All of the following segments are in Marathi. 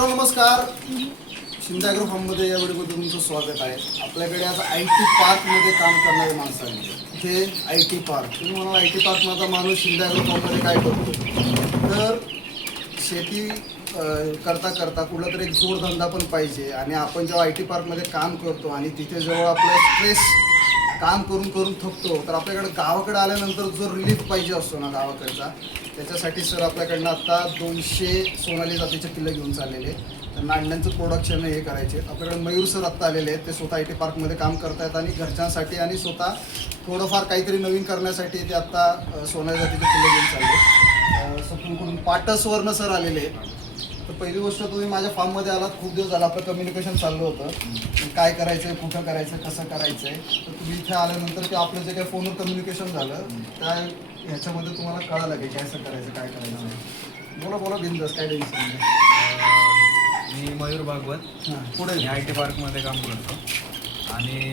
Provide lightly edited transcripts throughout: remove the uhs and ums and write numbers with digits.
मित्रांनो नमस्कार. शिंदे ॲग्रो फार्ममध्ये या व्हिडिओमध्ये तुमचं स्वागत आहे. आपल्याकडे आता IT पार्कमध्ये काम करणारे माणसं आहेत. इथे IT पार्क, तुम्ही म्हणाल IT पार्कमध्ये माणूस शिंदे ॲग्रो फार्ममध्ये काय करतो, तर शेती करता करता कुठला तरी एक जोडधंदा पण पाहिजे. आणि आपण जेव्हा IT पार्कमध्ये काम करतो आणि तिथे जेव्हा आपलं स्ट्रेस काम करून करून थकतो, तर आपल्याकडे गावाकडे आल्यानंतर जो रिलीफ पाहिजे असतो ना गावाकडचा, त्याच्यासाठी सर आपल्याकडनं आत्ता 200 सोनाली जातीचे पिल्लं घेऊन चाललेले. त्यांना अंड्यांचं प्रोडक्शन हे करायचे. आपल्याकडे मयूर सर आत्ता आलेले आहेत. ते स्वतः IT पार्कमध्ये काम करत आहेत आणि घरच्यांसाठी आणि स्वतः थोडंफार काहीतरी नवीन करण्यासाठी ते आत्ता सोनाली जातीचे पिल्लं घेऊन चालले. सपूनकडून पाटसवरनं सर आलेले आहेत. तर पहिली गोष्ट, तुम्ही माझ्या फार्ममध्ये आलात, खूप दिवस झाला आपलं कम्युनिकेशन चाललं होतं, काय करायचं आहे, कुठं करायचं आहे, कसं करायचं आहे. तर तुम्ही इथे आल्यानंतर की आपलं जे काही फोनवर कम्युनिकेशन झालं त्या ह्याच्यामध्ये तुम्हाला कळालं की कसं करायचं, काय करायचं आहे. बोला बिंदास, काय टेन्शन नाही. मी मयूर भागवत. पुढे IT पार्कमध्ये काम करतो आणि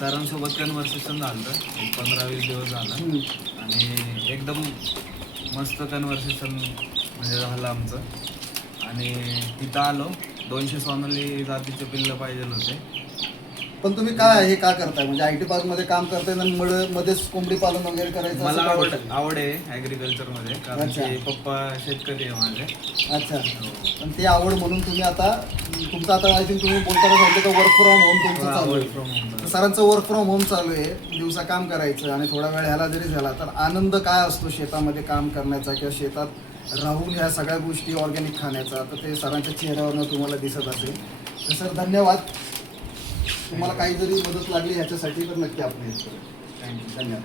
सरांसोबत कन्व्हर्सेशन झालं 15-20 दिवस झालं आणि एकदम मस्त कन्व्हर्सेशन म्हणजे झालं आमचं. आणि तिथं आलो, 200 सोनाली जातीचे पिल्लं पाहिजे होते. पण तुम्ही काय हे का करताय, म्हणजे IT पार्कमध्ये काम करताय आणि मध्येच कोंबडी पालन वगैरे करायचं? मला आवड आहे ॲग्रिकल्चरमध्ये, कारण की पप्पा शेतकरी आहे माझे. अच्छा. पण ती आवड म्हणून तुम्ही आता तुमचं आता आय थिंक तुम्ही बोलताना सांगितलं तर वर्क फ्रॉम होम तुमचं चालू आहे. सरांचं वर्क फ्रॉम होम चालू आहे. दिवसा काम करायचं आणि थोडा वेळ ह्याला जरी झाला तर आनंद काय असतो शेतामध्ये काम करण्याचा किंवा शेतात राहून ह्या सगळ्या गोष्टी ऑर्गॅनिक खाण्याचा, तर ते सरांच्या चेहऱ्यावरनं तुम्हाला दिसत असेल. तर सर धन्यवाद. तुम्हाला काही जरी मदत लागली ह्याच्यासाठी तर नक्की आपण हेल्प करू. थँक्यू. धन्यवाद.